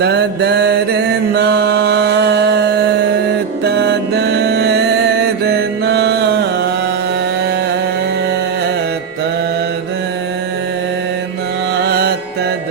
तदरना तदरना तदरना तद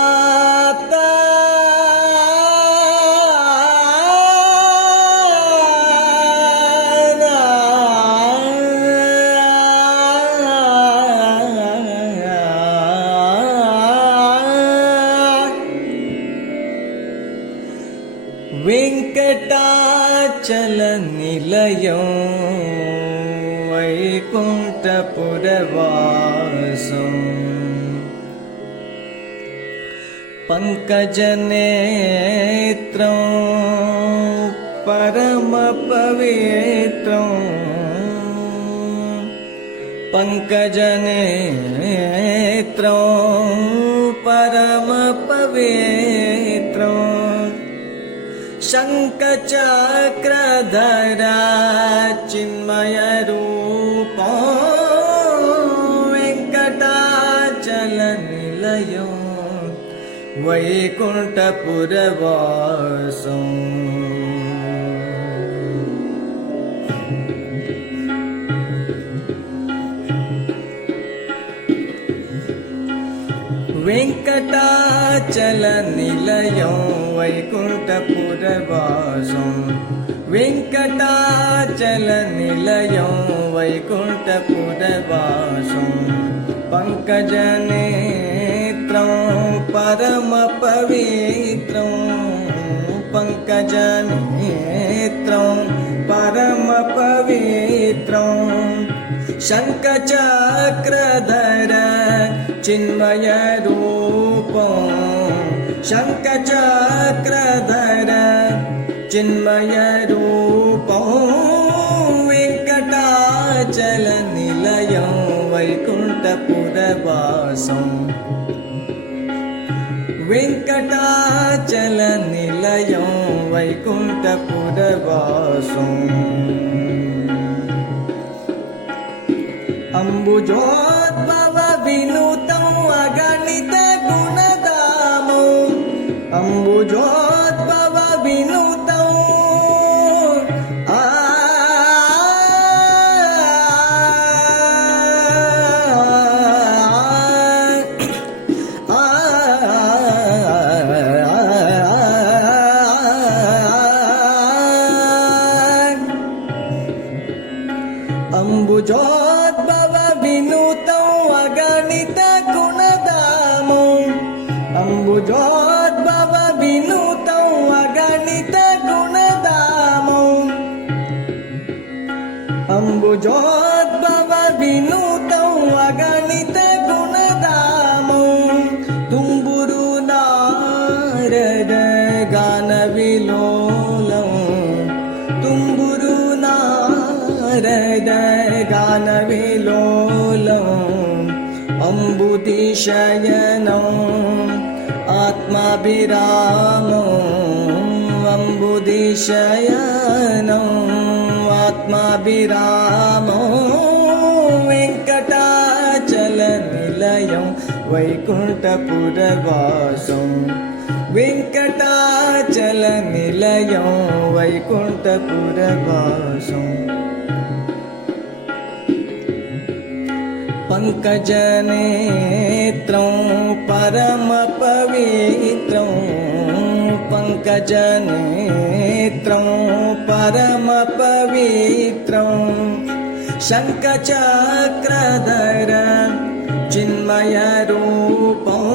மங்கள நிலையம் வைகுண்டபுரவாசம் பங்கஜநேத்திரம் பரமபவேத்திரம் பங்கஜநேத்திரம் பரமபவே शङ्खचक्रधरा शङ्कचक्रधराचिन्मयरूप वेङ्कटाचलनिलयो वैकुण्ठपुरवासम् వెంకటాచల నిలయం వైకుంఠపురవాసం. వెంకటాచల నిలయం వైకుంఠపురవాసం. పంకజనేత్రం పరమ పవిత్రం. పంకజనేత్రం పరమ పవిత్రం. శంఖచక్రధర चिन्मयरूपं शङ्खचक्रधर चिन्मयरूपं वेङ्कटाचलनिलयं वैकुण्ठपुरवासं वेङ्कटाचलनिलयं वैकुण्ठपुरवासम् अम्बुजो যত বাবা বিনুত অগণিত গুণদাম। অম্বু যত বাবা বিনুত অগণিত গুণদাম। অম্বু যত বাবা বিনুত অগণিত গুণদাম। তুম্বুরু নারদ গান বিলোলম তুম্বুরু गानविलोलम् अम्बुदिशयनम् आत्माभिरामम् अम्बुदिशयनम् आत्माभिरामो वेङ्कटाचलनिलयं वैकुण्ठपुरवासम् वेङ्कटाचलनिलयं वैकुण्ठपुरवासम् पङ्कजनेत्रं परमपवित्रं पङ्कजनेत्रं परमपवित्रं शङ्खचक्रधर चिन्मयरूपं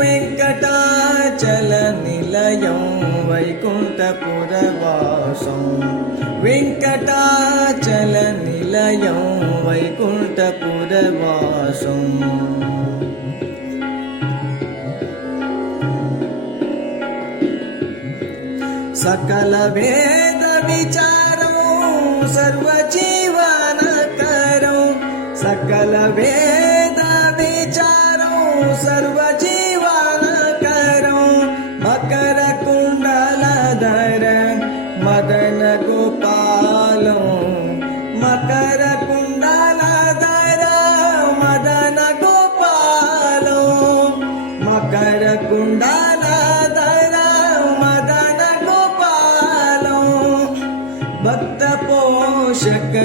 वेङ्कटाचलनिलयं वैकुण्ठपुरवासं वेङ्कटाचलनिलयम् వైకుంఠపురవాసం. వెంకటాచల నిలయం వైకుంఠపురవాసం సకల వేద విచారం సర్వజీవనకరం. సకల వేద విచారం సర్వజీవనకరం. మకర కుండలధర మదన గోపాలం మకర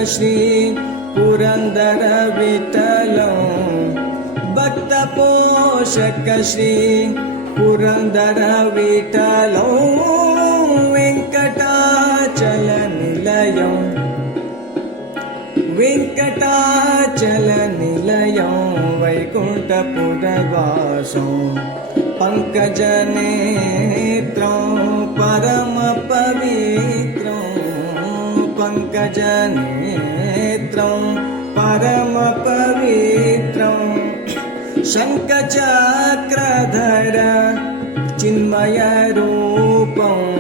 ஸ்ரீ புரந்தர விட்டலம். பக்த போஷக ஸ்ரீ புரந்தர விட்டலம். வெங்கடாச்சல நிலையம். வெங்கடாச்சல நிலையம். வைகுண்டபுரவாசம் பங்கஜ நேத்திரம் பரம பவித்ர పంకజనేత్రం పరమ పవిత్రం. శంఖచక్రధర చిన్మయ రూపం.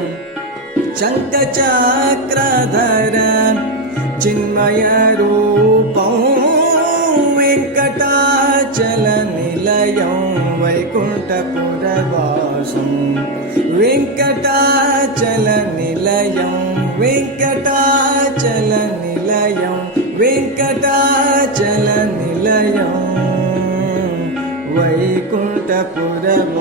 శంఖచక్రధర చిన్మయ రూపం. వెంకటాచల నిలయం వెంకటాచల నిలయం. వైకుంఠపురవ